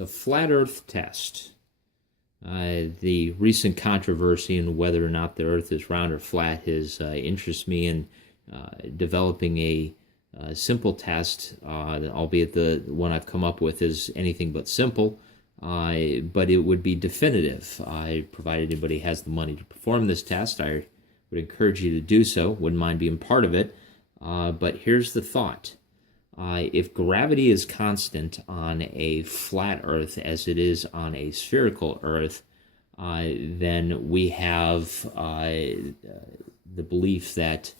The flat Earth test. The recent controversy in whether or not the Earth is round or flat has interests me in developing a simple test, albeit the one I've come up with is anything but simple, but it would be definitive. Provided anybody has the money to perform this test, I would encourage you to do so. Wouldn't mind being part of it. But here's the thought. If gravity is constant on a flat Earth as it is on a spherical Earth, then we have the belief that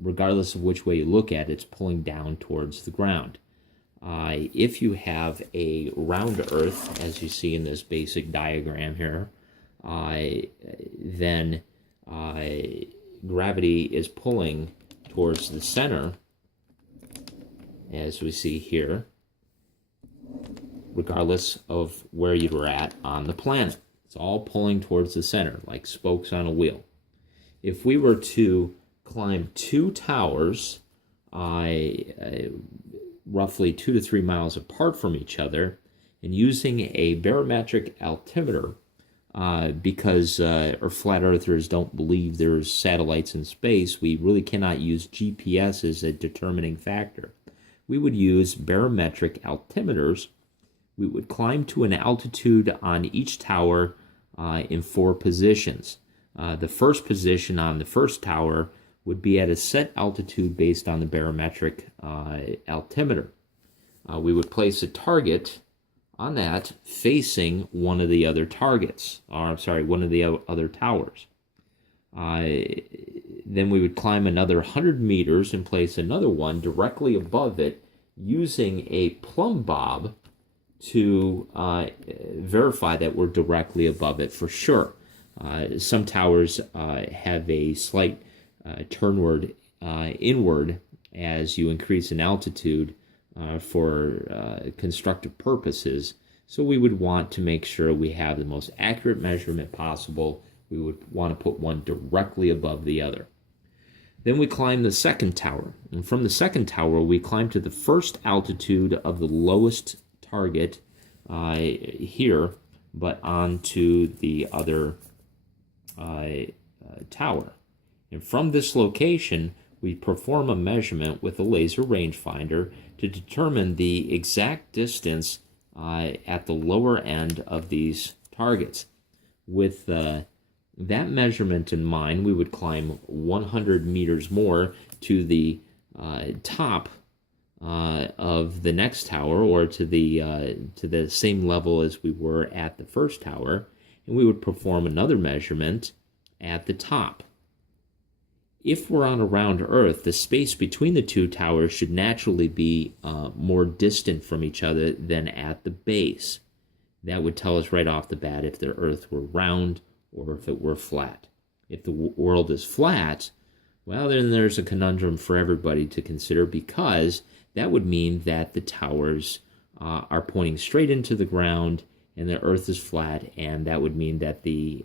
regardless of which way you look at it, it's pulling down towards the ground. If you have a round Earth, as you see in this basic diagram here, then gravity is pulling towards the center, as we see here, regardless of where you were at on the planet. It's all pulling towards the center, like spokes on a wheel. If we were to climb two towers, roughly 2 to 3 miles apart from each other, and using a barometric altimeter, because our flat earthers don't believe there's satellites in space, we really cannot use GPS as a determining factor. We would use barometric altimeters. We would climb to an altitude on each tower in 4 positions. The first position on the first tower would be at a set altitude based on the barometric altimeter. We would place a target on that facing one of the other targets, one of the other towers. Then we would climb another 100 meters and place another one directly above it using a plumb bob to verify that we're directly above it for sure. Some towers have a slight turnward inward as you increase in altitude for constructive purposes. So we would want to make sure we have the most accurate measurement possible. We would want to put one directly above the other. Then we climb the second tower. And from the second tower, we climb to the first altitude of the lowest target here, but onto the other tower. And from this location, we perform a measurement with a laser rangefinder to determine the exact distance at the lower end of these targets. With that measurement in mind, we would climb 100 meters more to the top of the next tower, or to the same level as we were at the first tower, and we would perform another measurement at the top. If we're on a round Earth, the space between the two towers should naturally be more distant from each other than at the base. That would tell us right off the bat if the Earth were round or if it were flat. If the world is flat, well, then there's a conundrum for everybody to consider, because that would mean that the towers are pointing straight into the ground and the Earth is flat, and that would mean that the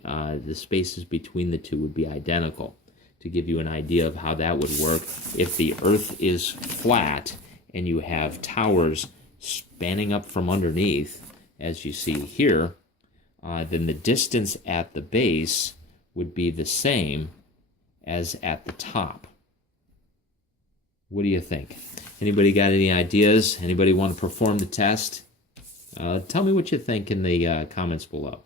spaces between the two would be identical. To give you an idea of how that would work, if the Earth is flat and you have towers spanning up from underneath, as you see here, then the distance at the base would be the same as at the top. What do you think? Anybody got any ideas? Anybody want to perform the test? Tell me what you think in the comments below.